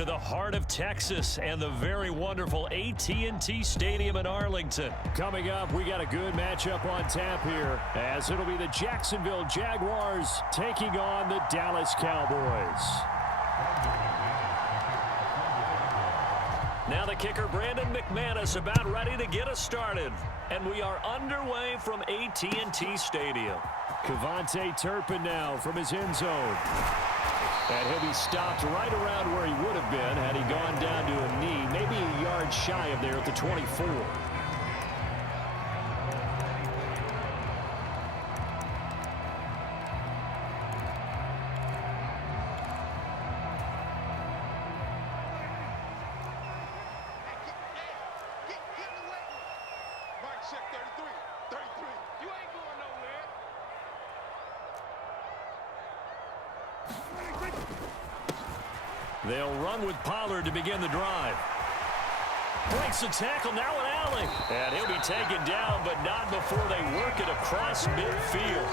to the heart of Texas and the very wonderful AT&T Stadium in Arlington. Coming up, we got a good matchup on tap here, as it'll be the Jacksonville Jaguars taking on the Dallas Cowboys. Now the kicker, Brandon McManus, about ready to get us started. And we are underway from AT&T Stadium. Cavante Turpin now from his end zone. And he'll be stopped right around where he would have been had he gone down to a knee, maybe a yard shy of there at the 24. They'll run with Pollard to begin the drive. Breaks the tackle, now an alley. And he'll be taken down, but not before they work it across midfield.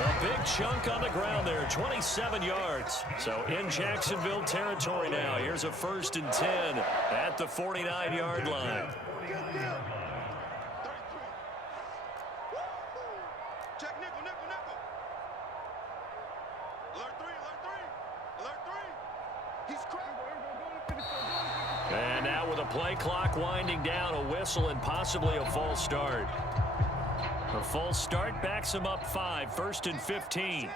A big chunk on the ground there, 27 yards. So in Jacksonville territory now. Here's a 1st and 10 at the 49-yard line. And now with a play clock winding down, a whistle and possibly a false start. A false start backs him up 5, 1st and 15.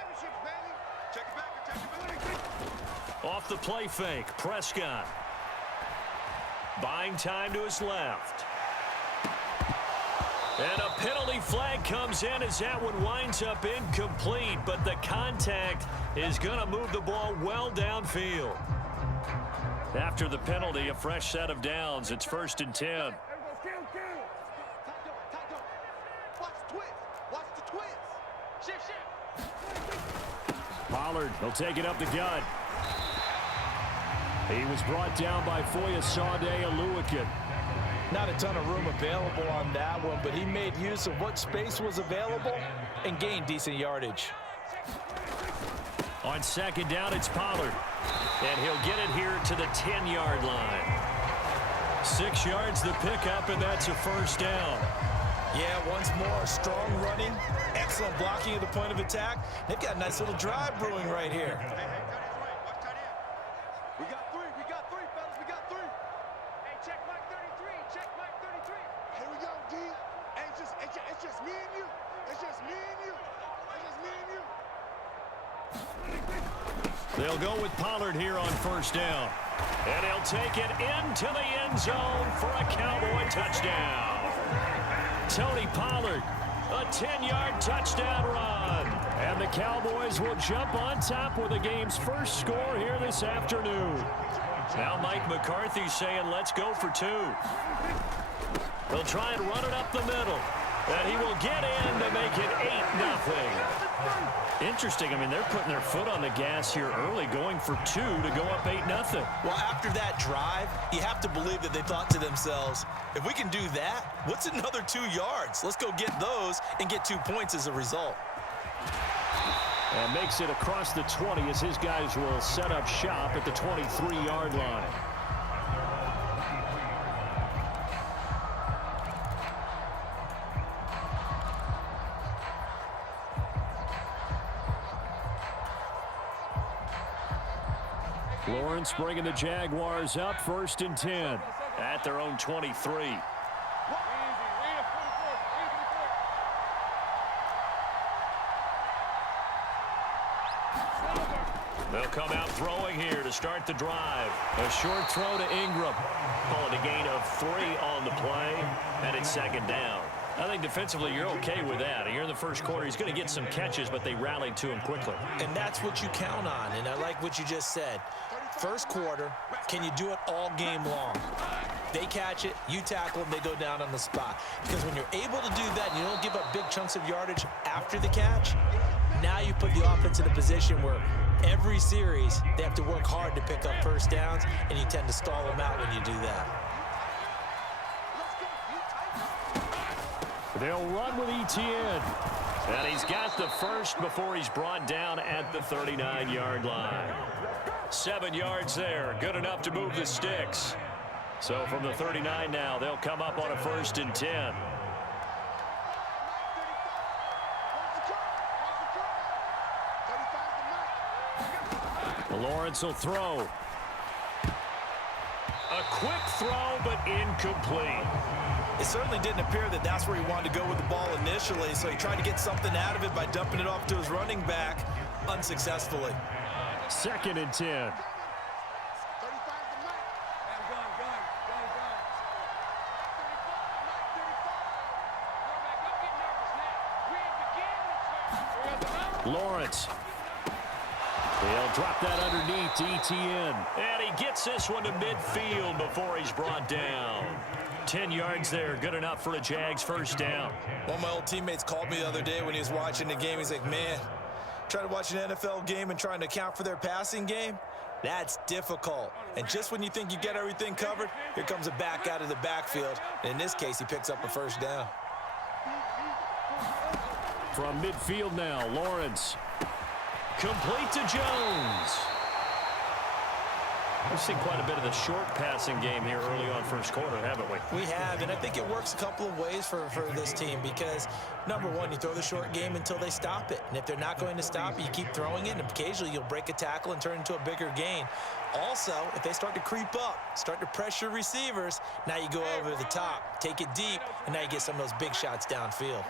Off the play fake, Prescott. Buying time to his left. And a penalty flag comes in as that one winds up incomplete, but the contact is going to move the ball well downfield. After the penalty, a fresh set of downs. It's 1st and 10. Pollard, he'll take it up the gut. He was brought down by Foyesade Oluwakin. Not a ton of room available on that one, but he made use of what space was available and gained decent yardage. On 2nd down, it's Pollard. And he'll get it here to the 10-yard line. 6 yards the pickup, and that's a 1st down. Yeah, once more, strong running, excellent blocking at the point of attack. They've got a nice little drive brewing right here. We got three, fellas, we got three. Hey, check Mike 33, check Mike 33. Here we go, D. Hey, it's just me and you. It's just me and you. It's just me and you. They'll go with Pollard here on 1st down. And he'll take it into the end zone for a Cowboy touchdown. Tony Pollard, a 10-yard touchdown run. And the Cowboys will jump on top with the game's first score here this afternoon. Now Mike McCarthy saying, let's go for 2. He'll try and run it up the middle. And he will get in to make it 8-0. Interesting. I mean, they're putting their foot on the gas here early, going for 2 to go up 8-0. Well, after that drive, you have to believe that they thought to themselves, if we can do that, what's another 2 yards? Let's go get those and get 2 points as a result. And makes it across the 20 as his guys will set up shop at the 23-yard line. Lawrence bringing the Jaguars up, 1st and 10 at their own 23. They'll come out throwing here to start the drive. A short throw to Ingram. Call it a gain of 3 on the play, and it's 2nd down. I think defensively you're okay with that. Here in the first quarter, he's going to get some catches, but they rallied to him quickly. And that's what you count on, and I like what you just said. First quarter, can you do it all game long? They catch it, you tackle them, they go down on the spot. Because when you're able to do that and you don't give up big chunks of yardage after the catch, now you put the offense in a position where every series they have to work hard to pick up 1st downs, and you tend to stall them out when you do that. They'll run with Etienne. And he's got the first before he's brought down at the 39-yard line. 7 yards there. Good enough to move the sticks. So from the 39 now, they'll come up on a 1st and 10. Lawrence will throw. A quick throw, but incomplete. It certainly didn't appear that that's where he wanted to go with the ball initially, so he tried to get something out of it by dumping it off to his running back unsuccessfully. 2nd and 10. Lawrence. He'll drop that underneath to ETN. And he gets this one to midfield before he's brought down. 10 yards there, good enough for a Jags 1st down. One of my old teammates called me the other day when he was watching the game. He's like, man, trying to watch an NFL game and trying to account for their passing game, that's difficult. And just when you think you get everything covered, here comes a back out of the backfield. And in this case, he picks up a 1st down. From midfield now, Lawrence. Complete to Jones. We've seen quite a bit of the short passing game here early on 1st quarter, haven't we? We have, and I think it works a couple of ways for this team because, number one, you throw the short game until they stop it. And if they're not going to stop it, you keep throwing it, and occasionally you'll break a tackle and turn it into a bigger gain. Also, if they start to creep up, start to pressure receivers, now you go over the top, take it deep, and now you get some of those big shots downfield.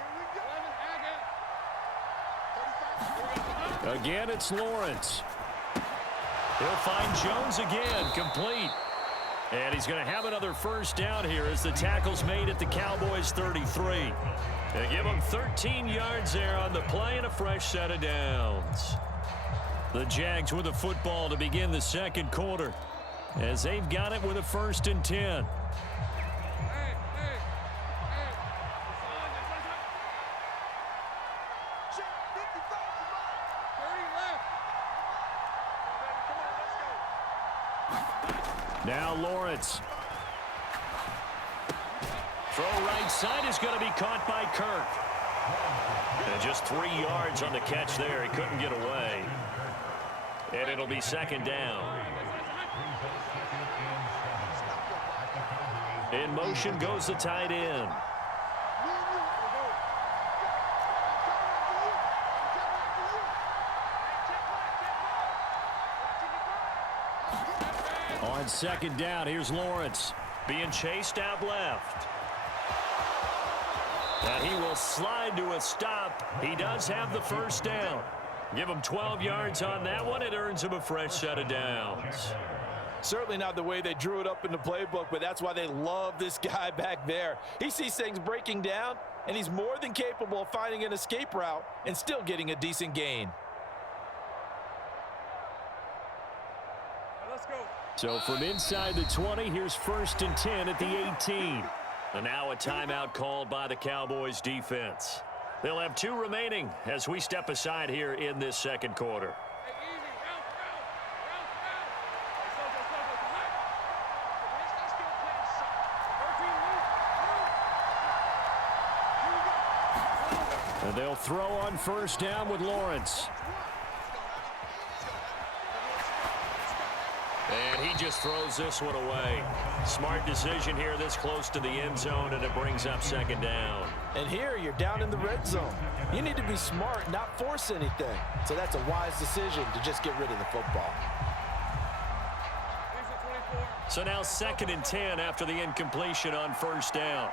Again, it's Lawrence. He'll find Jones again, complete. And he's going to have another 1st down here as the tackle's made at the Cowboys 33. They give him 13 yards there on the play and a fresh set of downs. The Jags with the football to begin the 2nd quarter as they've got it with a 1st and 10. Now Lawrence. Throw right side is going to be caught by Kirk. And just 3 yards on the catch there. He couldn't get away. And it'll be 2nd down. In motion goes the tight end. On 2nd down, here's Lawrence. Being chased out left. And he will slide to a stop. He does have the 1st down. Give him 12 yards on that one. It earns him a fresh set of downs. Certainly not the way they drew it up in the playbook, but that's why they love this guy back there. He sees things breaking down, and he's more than capable of finding an escape route and still getting a decent gain. Let's go. So from inside the 20, here's 1st and 10 at the 18. And now a timeout called by the Cowboys defense. They'll have 2 remaining as we step aside here in this 2nd quarter. And they'll throw on 1st down with Lawrence. And he just throws this one away. Smart decision here this close to the end zone, and it brings up 2nd down. And here you're down in the red zone. You need to be smart, not force anything. So that's a wise decision to just get rid of the football. So now 2nd and 10 after the incompletion on 1st down.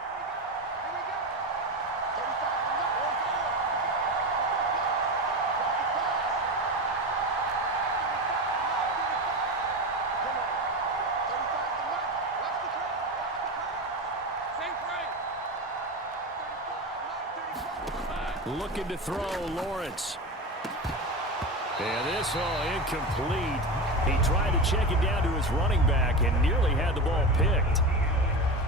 Looking to throw, Lawrence. And this, incomplete. He tried to check it down to his running back and nearly had the ball picked.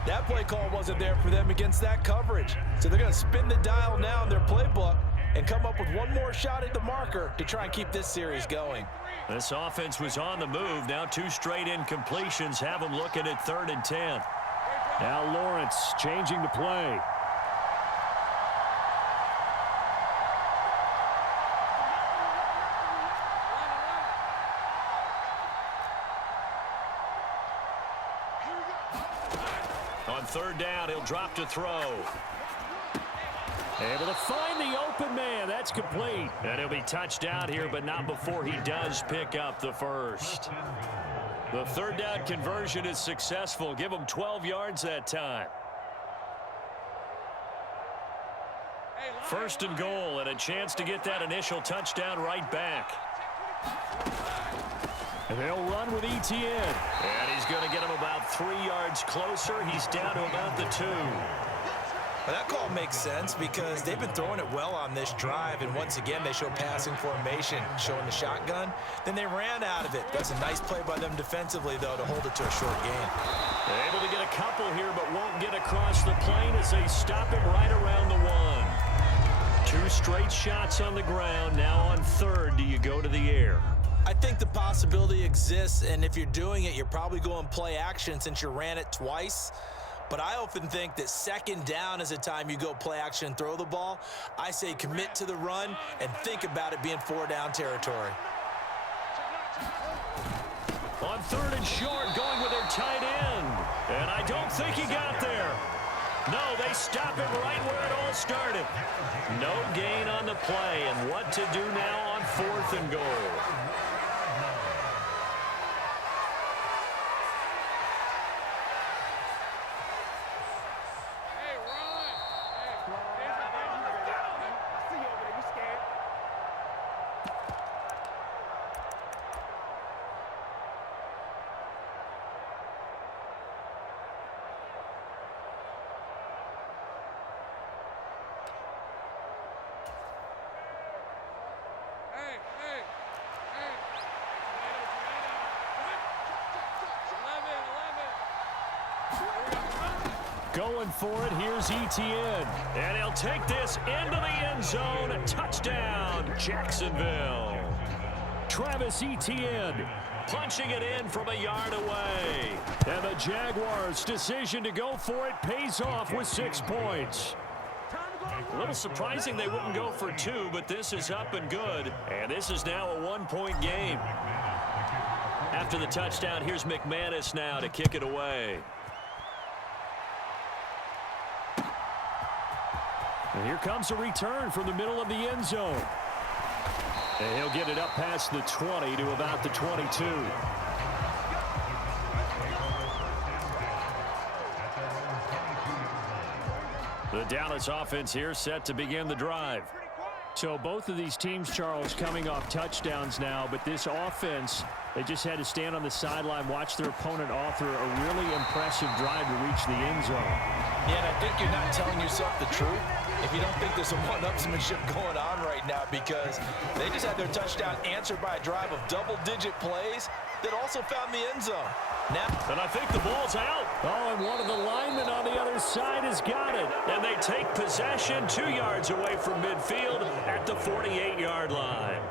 That play call wasn't there for them against that coverage. So they're going to spin the dial now in their playbook and come up with one more shot at the marker to try and keep this series going. This offense was on the move. Now 2 straight incompletions have them looking at 3rd and 10. Now Lawrence changing the play. On third down, he'll drop to throw. Able to find the open man. That's complete. And he'll be touched down here, but not before he does pick up the first. The third down conversion is successful. Give him 12 yards that time. First and goal, and a chance to get that initial touchdown right back. And they'll run with Etienne. And he's going to get him about 3 yards closer. He's down to about the 2. Well, that call makes sense because they've been throwing it well on this drive, and once again they show passing formation, showing the shotgun. Then they ran out of it. That's a nice play by them defensively, though, to hold it to a short gain. They're able to get a couple here, but won't get across the plane as they stop him right around the 1. 2 straight shots on the ground. Now on third, do you go to the air? I think the possibility exists, and if you're doing it, you're probably going play action since you ran it twice. But I often think that second down is the time you go play action and throw the ball. I say commit to the run and think about it being 4-down territory. On third and short, going with their tight end. And I don't think he got there. No, they stop him right where it all started. No gain on the play, and what to do now on fourth and goal. Going for it, here's Etienne. And he'll take this into the end zone. Touchdown, Jacksonville. Travis Etienne punching it in from a yard away. And the Jaguars' decision to go for it pays off with 6 points. A little surprising they wouldn't go for 2, but this is up and good. And this is now a 1-point game. After the touchdown, here's McManus now to kick it away. And here comes a return from the middle of the end zone. And he'll get it up past the 20 to about the 22. The Dallas offense here set to begin the drive. So both of these teams, Charles, coming off touchdowns now, but this offense, they just had to stand on the sideline, watch their opponent author a really impressive drive to reach the end zone. Yeah, and I think you're not telling yourself the truth if you don't think there's some one-upsmanship going on right now, because they just had their touchdown answered by a drive of double-digit plays that also found the end zone. Now, and I think the ball's out. Oh, and one of the linemen on the other side has got it. And they take possession 2 yards away from midfield at the 48-yard line.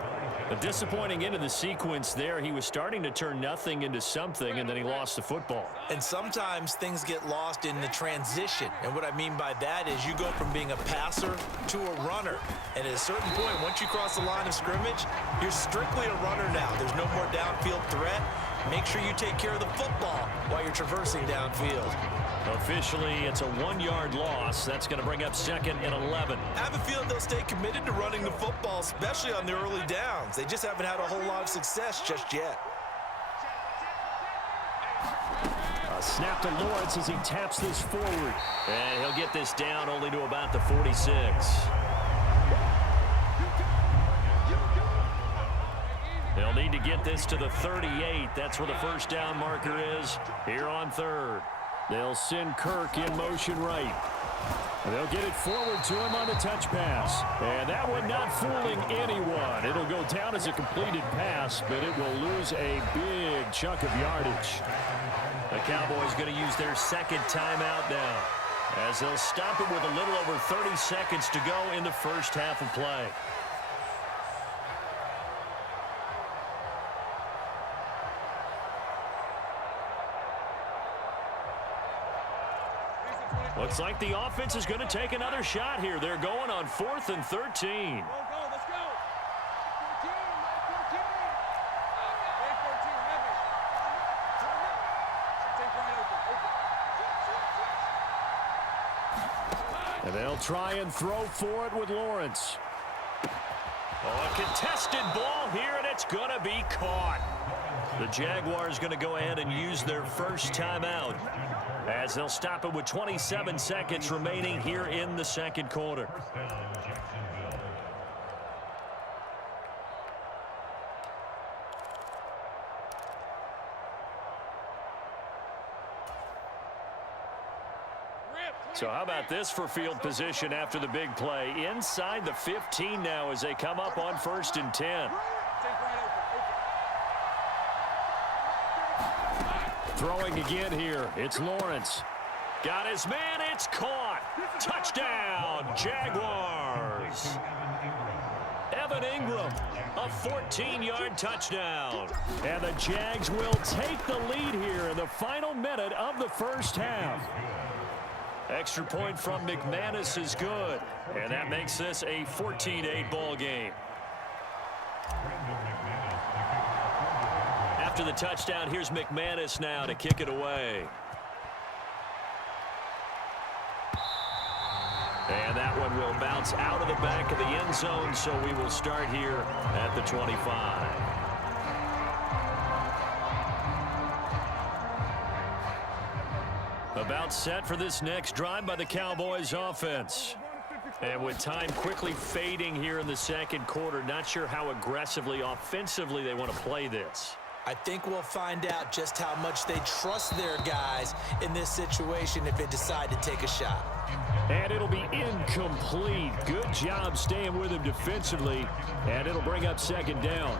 A disappointing end of the sequence there. He was starting to turn nothing into something, and then he lost the football. And sometimes things get lost in the transition. And what I mean by that is you go from being a passer to a runner. And at a certain point, once you cross the line of scrimmage, you're strictly a runner now. There's no more downfield threat. Make sure you take care of the football while you're traversing downfield. Officially, it's a 1-yard loss. That's going to bring up second and 11. I have a feeling they'll stay committed to running the football, especially on the early downs. They just haven't had a whole lot of success just yet. A snap to Lawrence as he taps this forward. And he'll get this down only to about the 46. They'll need to get this to the 38. That's where the first down marker is here on third. They'll send Kirk in motion right. They'll get it forward to him on the touch pass. And that one not fooling anyone. It'll go down as a completed pass, but it will lose a big chunk of yardage. The Cowboys going to use their second timeout now, as they'll stop it with a little over 30 seconds to go in the first half of play. Looks like the offense is going to take another shot here. They're going on 4th and 13. And they'll try and throw for it with Lawrence. Oh, a contested ball here, and it's going to be caught. The Jaguars going to go ahead and use their first timeout as they'll stop it with 27 seconds remaining here in the second quarter. So how about this for field position after the big play? Inside the 15 now as they come up on 1st and 10. Throwing again here. It's Lawrence. Got his man. It's caught. Touchdown, Jaguars. Evan Ingram, a 14-yard touchdown. And the Jags will take the lead here in the final minute of the first half. Extra point from McManus is good, and that makes this a 14-8 ball game. After the touchdown, here's McManus now to kick it away. And that one will bounce out of the back of the end zone, so we will start here at the 25. About set for this next drive by the Cowboys offense. And with time quickly fading here in the second quarter, not sure how aggressively, offensively they want to play this. I think we'll find out just how much they trust their guys in this situation if they decide to take a shot. And it'll be incomplete. Good job staying with him defensively. And it'll bring up second down.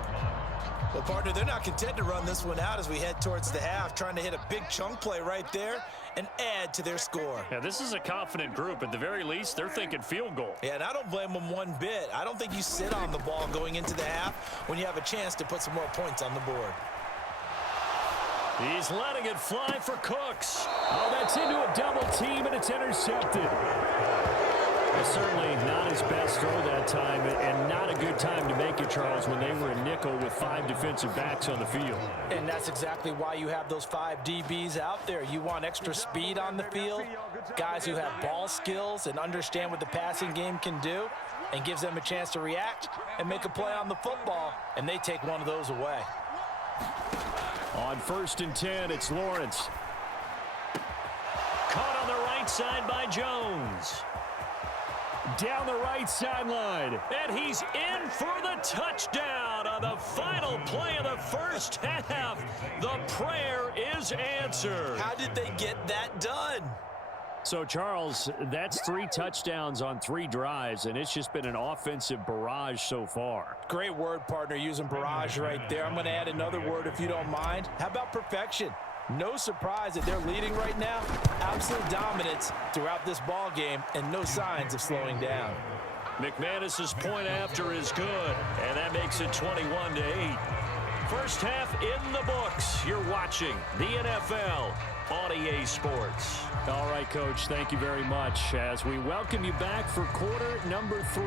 Well, partner, they're not content to run this one out as we head towards the half, trying to hit a big chunk play right there and add to their score. Yeah, this is a confident group. At the very least, they're thinking field goal. Yeah, and I don't blame them one bit. I don't think you sit on the ball going into the half when you have a chance to put some more points on the board. He's letting it fly for Cooks. Oh, that's into a double team, and it's intercepted. Well, certainly not his best throw that time, and not a good time to make it, Charles, when they were in nickel with 5 defensive backs on the field. And that's exactly why you have those 5 DBs out there. You want extra speed on the field, guys who have ball skills and understand what the passing game can do, and gives them a chance to react and make a play on the football, and they take one of those away. On 1st and 10, it's Lawrence. Caught on the right side by Jones. Down the right sideline. And he's in for the touchdown on the final play of the first half. The prayer is answered. How did they get that done? So, Charles, that's 3 touchdowns on 3 drives, and it's just been an offensive barrage so far. Great word, partner, using barrage right there. I'm going to add another word if you don't mind. How about perfection? No surprise that they're leading right now. Absolute dominance throughout this ball game and no signs of slowing down. McManus's point after is good, and that makes it 21-8. First half in the books. You're watching the NFL on EA Sports. All right, Coach, thank you very much as we welcome you back for quarter number 3.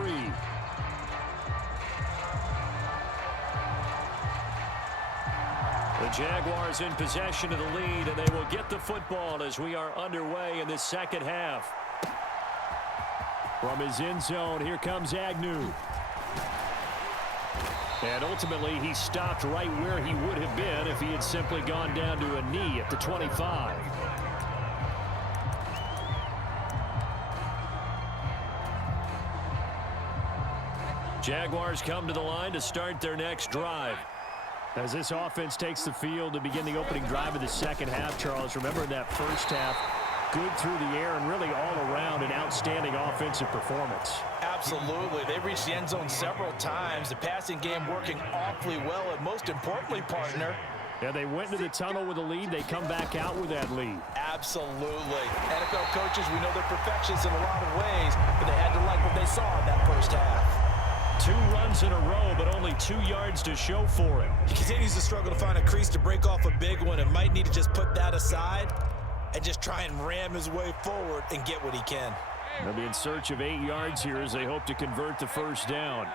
The Jaguars in possession of the lead, and they will get the football as we are underway in the second half. From his end zone, here comes Agnew. And ultimately, he stopped right where he would have been if he had simply gone down to a knee at the 25. Jaguars come to the line to start their next drive. As this offense takes the field to begin the opening drive of the second half, Charles, remember in that first half, good through the air and really all around an outstanding offensive performance. Absolutely. They reached the end zone several times. The passing game working awfully well, and most importantly, partner, yeah, they went into the tunnel with a lead. They come back out with that lead. Absolutely. NFL coaches, we know they're perfectionists in a lot of ways, but they had to like what they saw in that first half. 2 runs in a row, but only 2 yards to show for him. He continues to struggle to find a crease to break off a big one and might need to just put that aside and just try and ram his way forward and get what he can. They'll be in search of 8 yards here as they hope to convert the first down.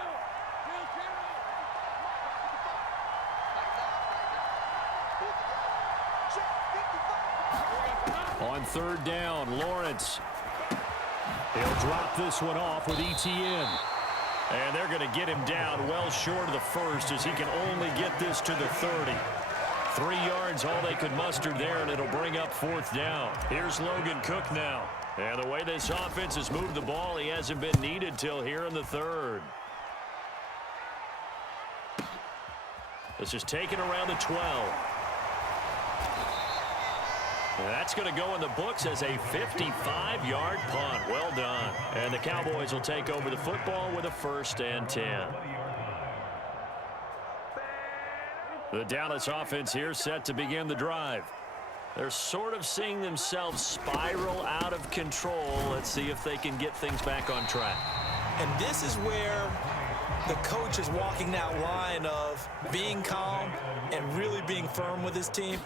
On 3rd down, Lawrence. He'll drop this one off with ETN. And they're going to get him down well short of the first as he can only get this to the 30. 3 yards, all they could muster there, and it'll bring up 4th down. Here's Logan Cook now. And the way this offense has moved the ball, he hasn't been needed till here in the 3rd. This is taken around the 12. And that's going to go in the books as a 55-yard punt. Well done. And the Cowboys will take over the football with a 1st and 10. The Dallas offense here set to begin the drive. They're sort of seeing themselves spiral out of control. Let's see if they can get things back on track. And this is where the coach is walking that line of being calm and really being firm with his team.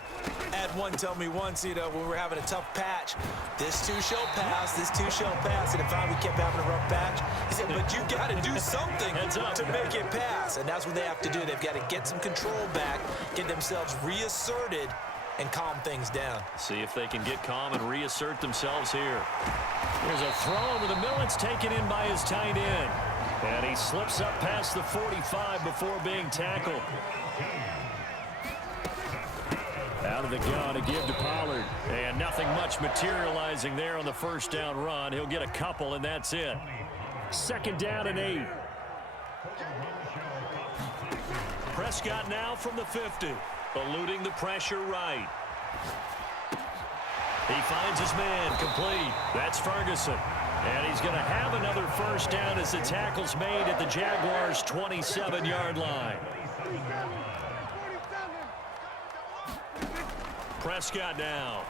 I had one tell me once, when we were having a tough patch, this too shall pass, this too shall pass. And if we kept having a rough patch, he said, but you got to do something to make it pass. And that's what they have to do. They've got to get some control back, get themselves reasserted, and calm things down. See if they can get calm and reassert themselves here. There's a throw over the middle. It's taken in by his tight end. And he slips up past the 45 before being tackled. Out of the gun to give to Pollard. And nothing much materializing there on the 1st down run. He'll get a couple, and that's it. 2nd down and 8. Prescott now from the 50. Eluding the pressure right. He finds his man complete. That's Ferguson. And he's going to have another 1st down as the tackle's made at the Jaguars' 27-yard line. Prescott now.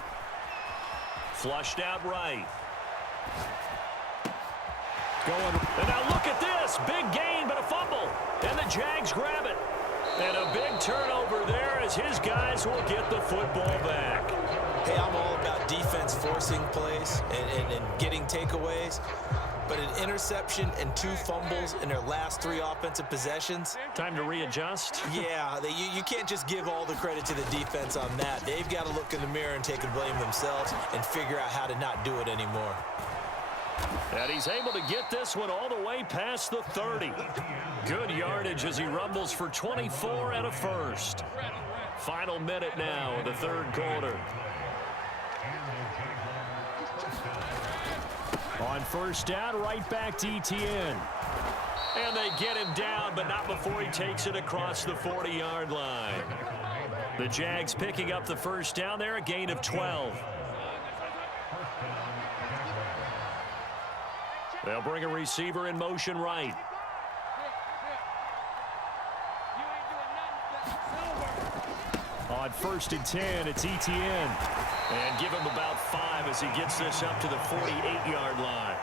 Flushed out right. And now look at this. Big gain, but a fumble. And the Jags grab it. And a big turnover there as his guys will get the football back. Hey, I'm all about defense forcing plays and getting takeaways. But an interception and 2 fumbles in their last 3 offensive possessions. Time to readjust? Yeah, you can't just give all the credit to the defense on that. They've got to look in the mirror and take and blame themselves and figure out how to not do it anymore. And he's able to get this one all the way past the 30. Good yardage as he rumbles for 24 and a 1st. Final minute now of the 3rd quarter. On 1st down, right back to ETN. And they get him down, but not before he takes it across the 40-yard line. The Jags picking up the 1st down there, a gain of 12. They'll bring a receiver in motion right. On 1st and 10, it's ETN. And give him about 5 as he gets this up to the 48-yard line.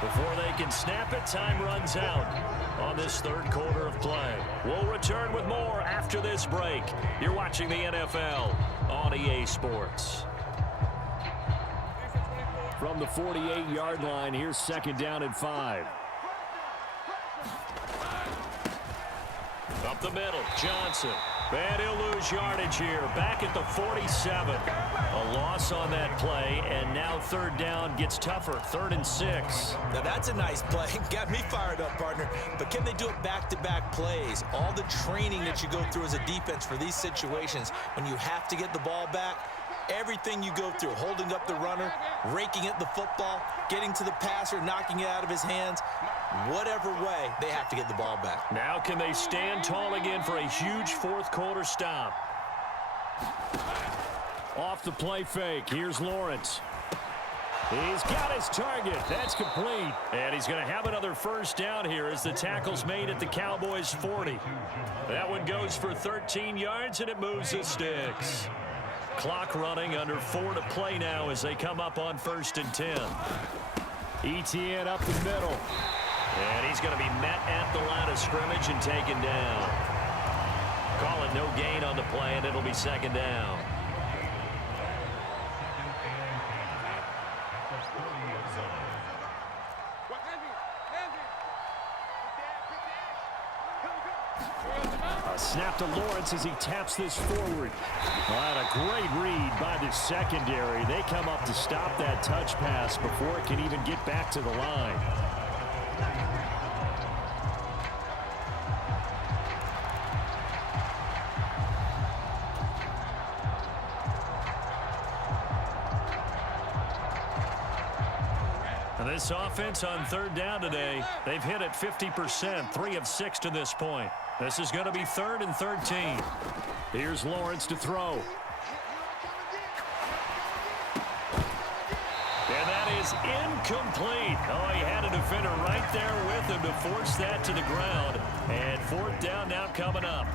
Before they can snap it, time runs out on this 3rd quarter of play. We'll return with more after this break. You're watching the NFL on EA Sports. From the 48-yard line, here's 2nd down and 5. Up the middle, Johnson. And he'll lose yardage here. Back at the 47. A loss on that play, and now 3rd down gets tougher. 3rd and 6. Now that's a nice play. Got me fired up, partner. But can they do it back-to-back plays? All the training that you go through as a defense for these situations, when you have to get the ball back, everything you go through, holding up the runner, raking at the football, getting to the passer, knocking it out of his hands, whatever way, they have to get the ball back. Now can they stand tall again for a huge 4th quarter stop? Off the play fake, here's Lawrence. He's got his target. That's complete. And he's going to have another 1st down here as the tackle's made at the Cowboys' 40. That one goes for 13 yards, and it moves the sticks. Clock running, under 4 to play now as they come up on 1st and 10. ETN up the middle. And he's going to be met at the line of scrimmage and taken down. Call it no gain on the play, and it'll be second down. A snap to Lawrence as he taps this forward. Well, a great read by the secondary. They come up to stop that touch pass before it can even get back to the line. This offense on third down today, they've hit it 50%, 3 of 6 to this point. This is going to be 3rd and 13. Here's Lawrence to throw. And that is incomplete. Oh, he had a defender right there with him to force that to the ground. And 4th down now coming up.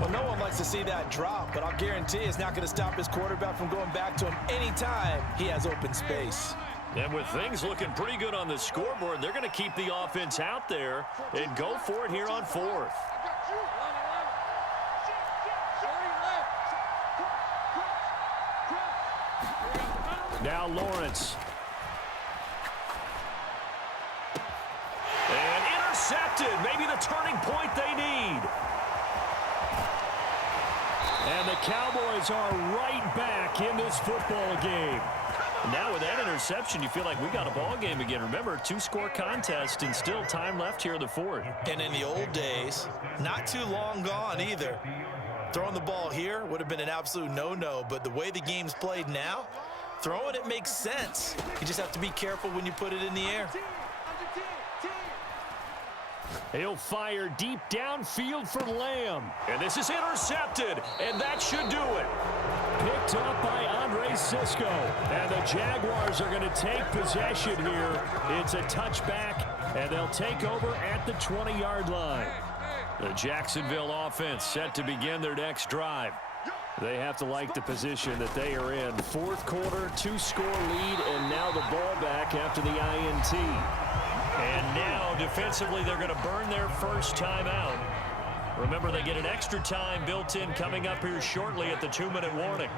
Well, no one likes to see that drop, but I'll guarantee it's not going to stop his quarterback from going back to him anytime he has open space. And with things looking pretty good on the scoreboard, they're going to keep the offense out there and go for it here on 4th. Now Lawrence. And intercepted. Maybe the turning point they need. And the Cowboys are right back in this football game. Now with that interception, you feel like we got a ball game again. Remember, 2-score contest and still time left here in the 4th. And in the old days, not too long gone either. Throwing the ball here would have been an absolute no-no, but the way the game's played now, throwing it makes sense. You just have to be careful when you put it in the air. He'll fire deep downfield for Lamb. And this is intercepted, and that should do it. Picked up by Andre Sisco. And the Jaguars are going to take possession here. It's a touchback, and they'll take over at the 20-yard line. The Jacksonville offense set to begin their next drive. They have to like the position that they are in. 4th quarter, 2-score lead, and now the ball back after the INT. And now, defensively, they're going to burn their first timeout. Remember, they get an extra time built in coming up here shortly at the 2-minute warning.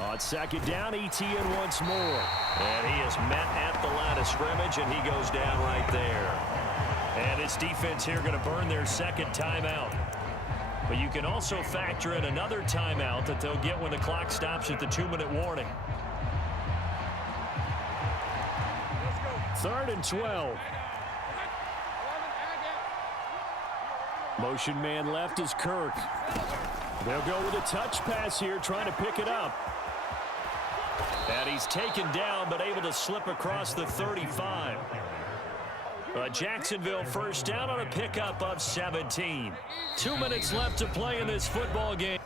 On 2nd down, ETN once more. And he is met at the line of scrimmage, and he goes down right there. And this defense here going to burn their 2nd timeout. But you can also factor in another timeout that they'll get when the clock stops at the 2-minute warning. 3rd and 12. Motion man left is Kirk. They'll go with a touch pass here, trying to pick it up. And he's taken down, but able to slip across the 35. Jacksonville first down on a pickup of 17. 2 minutes left to play in this football game.